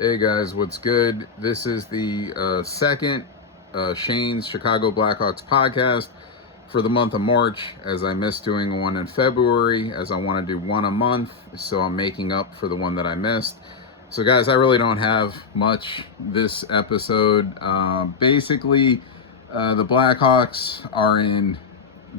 Hey guys, what's good? This is the second Shane's Chicago Blackhawks podcast for the month of March, as I missed doing one in February, as I want to do one a month, so I'm making up for the one that I missed. So guys, I really don't have much this episode. Basically, the Blackhawks are in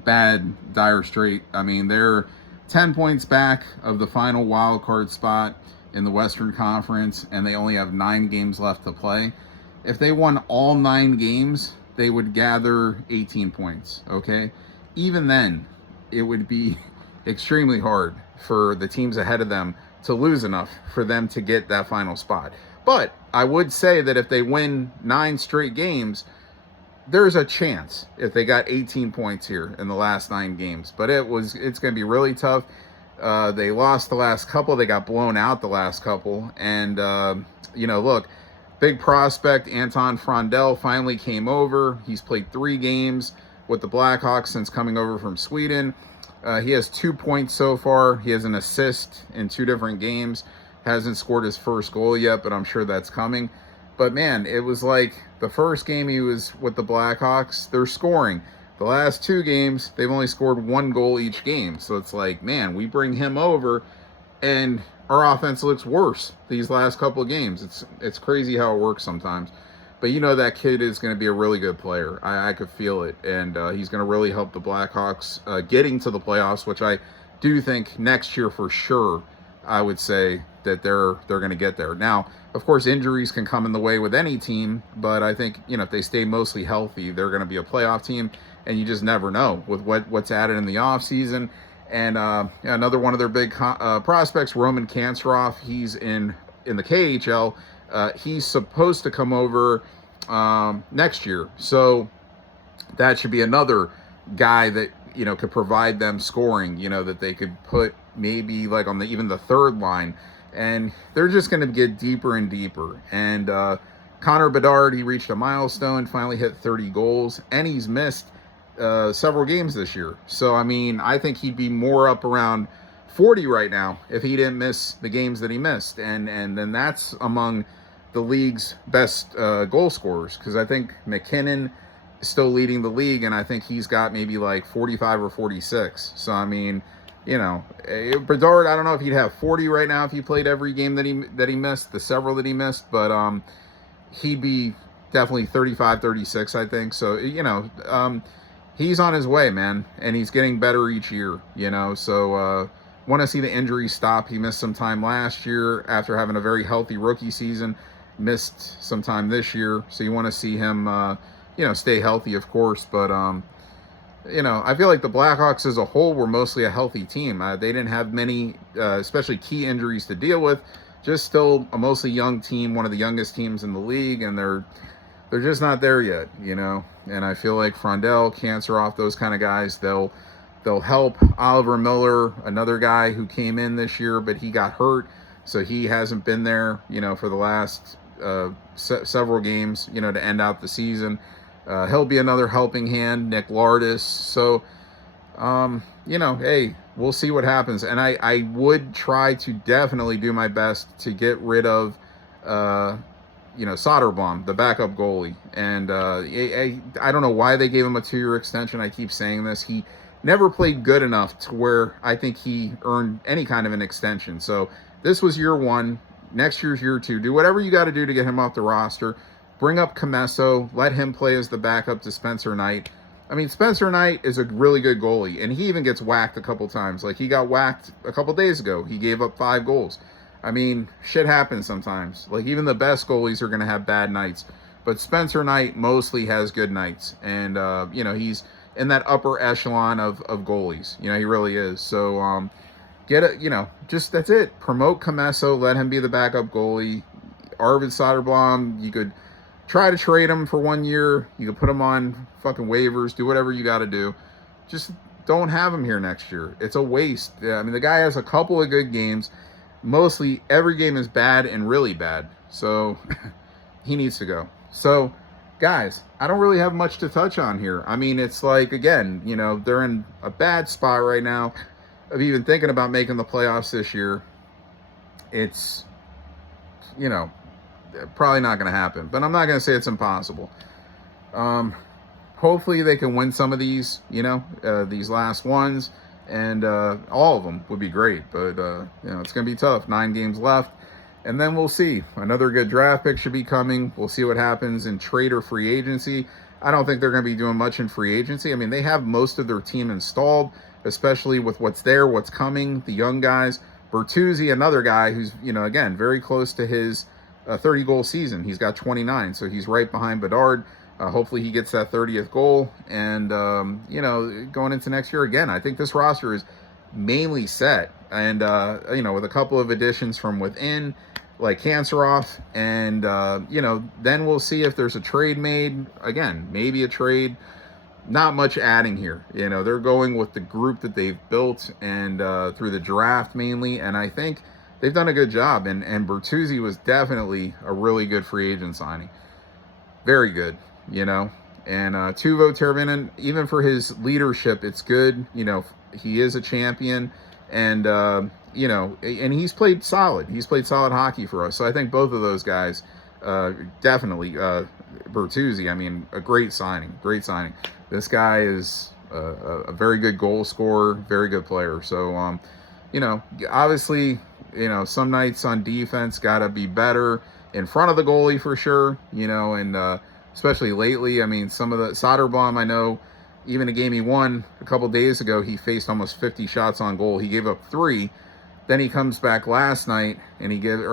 dire strait. I mean, they're 10 points back of the final wild card spot in the Western Conference, and they only have 9 games left to play. If they won all 9 games, they would gather 18 points, okay? Even then, it would be extremely hard for the teams ahead of them to lose enough for them to get that final spot. But I would say that if they win 9 straight games, there's a chance if they got 18 points here in the last 9 games. But it's going to be really tough. They lost the last couple. They got blown out the last couple. And, look, big prospect Anton Frondell finally came over. He's played 3 games with the Blackhawks since coming over from Sweden. He has 2 points so far. He has an assist in 2 different games. Hasn't scored his first goal yet, but I'm sure that's coming. But, man, it was like the first game he was with the Blackhawks, they're scoring. The last 2 games, they've only scored 1 goal each game. So it's like, man, we bring him over, and our offense looks worse these last couple of games. It's crazy how it works sometimes. But you know that kid is going to be a really good player. I could feel it. And he's going to really help the Blackhawks getting to the playoffs, which I do think next year for sure, I would say that they're going to get there. Now, of course, injuries can come in the way with any team, but I think, if they stay mostly healthy, they're going to be a playoff team, and you just never know with what's added in the offseason. And another one of their big prospects, Roman Kanserov, he's in the KHL. He's supposed to come over next year, so that should be another guy that could provide them scoring. That they could put maybe like on even the third line, and they're just going to get deeper and deeper. And Connor Bedard, he reached a milestone, finally hit 30 goals, and he's missed several games this year. So I mean, I think he'd be more up around 40 right now if he didn't miss the games that he missed, and then that's among the league's best goal scorers, because I think McKinnon is still leading the league, and I think he's got maybe like 45 or 46. So I mean, Bedard, I don't know if he'd have 40 right now if he played every game that he missed, the several that he missed, but he'd be definitely 35, 36, I think. So he's on his way, man, and he's getting better each year. So want to see the injuries stop. He missed some time last year after having a very healthy rookie season. Missed some time this year, so you want to see him, stay healthy, of course. But I feel like the Blackhawks as a whole were mostly a healthy team. They didn't have many, especially key injuries to deal with. Just still a mostly young team, one of the youngest teams in the league, and they're just not there yet, And I feel like Frondell, Kanserov, those kind of guys, they'll help. Oliver Miller, another guy who came in this year, but he got hurt, so he hasn't been there, for the last several games, to end out the season. He'll be another helping hand. Nick Lardis. So, hey, we'll see what happens. And I would try to definitely do my best to get rid of, Soderblom, the backup goalie. And I don't know why they gave him a 2-year extension. I keep saying this. He never played good enough to where I think he earned any kind of an extension. So this was year 1. Next year's year 2. Do whatever you got to do to get him off the roster. Bring up Comesso. Let him play as the backup to Spencer Knight. I mean, Spencer Knight is a really good goalie, and he even gets whacked a couple times. Like, he got whacked a couple days ago. He gave up 5 goals. I mean, shit happens sometimes. Like, even the best goalies are going to have bad nights. But Spencer Knight mostly has good nights. And, he's in that upper echelon of goalies. He really is. So, get it, just that's it. Promote Comesso. Let him be the backup goalie. Arvid Soderblom, you could try to trade him for 1 year. You could put him on fucking waivers. Do whatever you got to do. Just don't have him here next year. It's a waste. I mean, the guy has a couple of good games. Mostly every game is bad and really bad. So he needs to go. So, guys, I don't really have much to touch on here. I mean, it's like, again, they're in a bad spot right now of even thinking about making the playoffs this year. It's, probably not going to happen. But I'm not going to say it's impossible. Hopefully they can win some of these, these last ones, and all of them would be great. But it's going to be tough. 9 games left, and then we'll see. Another good draft pick should be coming. We'll see what happens in trade or free agency. I don't think they're going to be doing much in free agency. I mean, they have most of their team installed, especially with what's there, what's coming, the young guys. Bertuzzi, another guy who's, again, very close to his 30-goal season. He's got 29, so he's right behind Bedard. Hopefully he gets that 30th goal. And, going into next year, again, I think this roster is mainly set. And, with a couple of additions from within, like Kanserov. And, then we'll see if there's a trade made. Again, maybe a trade. Not much adding here. They're going with the group that they've built and through the draft mainly. And I think they've done a good job. And Bertuzzi was definitely a really good free agent signing. Very good, And Teuvo Teravainen, even for his leadership, it's good. He is a champion. And, and he's played solid. He's played solid hockey for us. So I think both of those guys, definitely, Bertuzzi, I mean, a great signing. This guy is a very good goal scorer, very good player. So, obviously, some nights on defense got to be better in front of the goalie for sure, and especially lately. I mean, some of the Soderblom, I know, even a game he won a couple days ago, he faced almost 50 shots on goal. He gave up 3. Then he comes back last night and he gives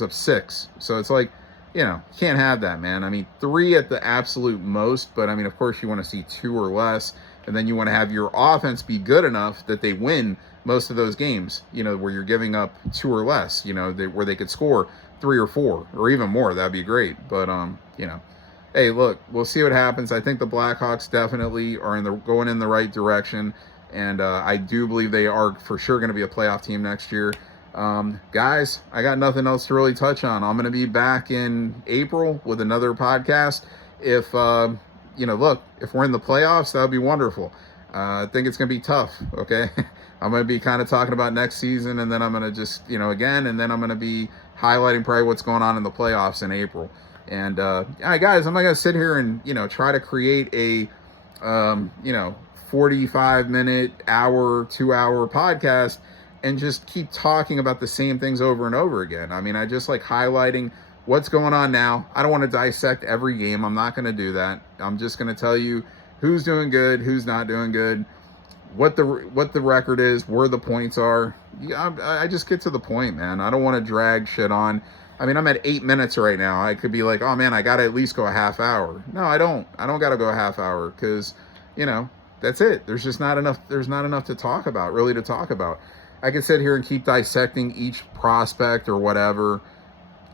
up 6. So it's like, can't have that, man. I mean, 3 at the absolute most, but I mean, of course you want to see 2 or less, and then you want to have your offense be good enough that they win most of those games, where you're giving up 2 or less, where they could score 3 or 4 or even more. That'd be great. But, hey, look, we'll see what happens. I think the Blackhawks definitely are going in the right direction, and I do believe they are for sure going to be a playoff team next year. Guys, I got nothing else to really touch on. I'm going to be back in April with another podcast. If, look, if we're in the playoffs, that would be wonderful. I think it's going to be tough, okay? I'm going to be kind of talking about next season, and then I'm going to just, again, and then I'm going to be highlighting probably what's going on in the playoffs in April. And, all right, guys, I'm not going to sit here and, try to create a, 45-minute, hour, 2-hour podcast and just keep talking about the same things over and over again. I mean, I just like highlighting what's going on now. I don't want to dissect every game. I'm not going to do that. I'm just going to tell you who's doing good, who's not doing good, what the record is, where the points are. I just get to the point, man. I don't want to drag shit on. I mean, I'm at 8 minutes right now. I could be like, oh man, I got to at least go a half hour. No, I don't got to go a half hour because, that's it. There's just not enough. There's not enough to talk about. I could sit here and keep dissecting each prospect or whatever.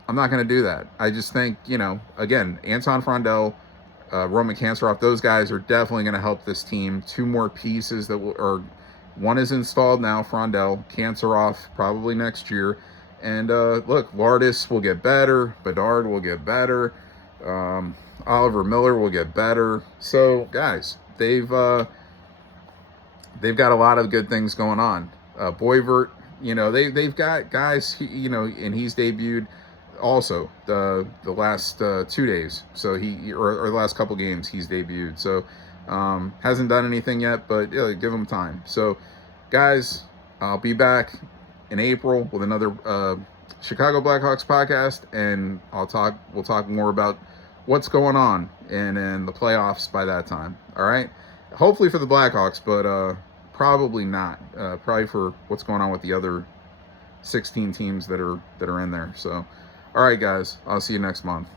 I'm not going to do that. I just think, again, Anton Frondell, Roman Kanserov, those guys are definitely going to help this team. 2 more pieces one is installed now, Frondell, Kanserov probably next year. And look, Lardis will get better. Bedard will get better. Oliver Miller will get better. So, guys, they've got a lot of good things going on. Boivert, they've got guys, and he's debuted also the last 2 days. So or the last couple games he's debuted. So hasn't done anything yet, but give him time. So guys, I'll be back in April with another Chicago Blackhawks podcast, and we'll talk more about what's going on in the playoffs by that time. All right. Hopefully for the Blackhawks, but probably not. Probably for what's going on with the other 16 teams that are in there. So, all right, guys, I'll see you next month.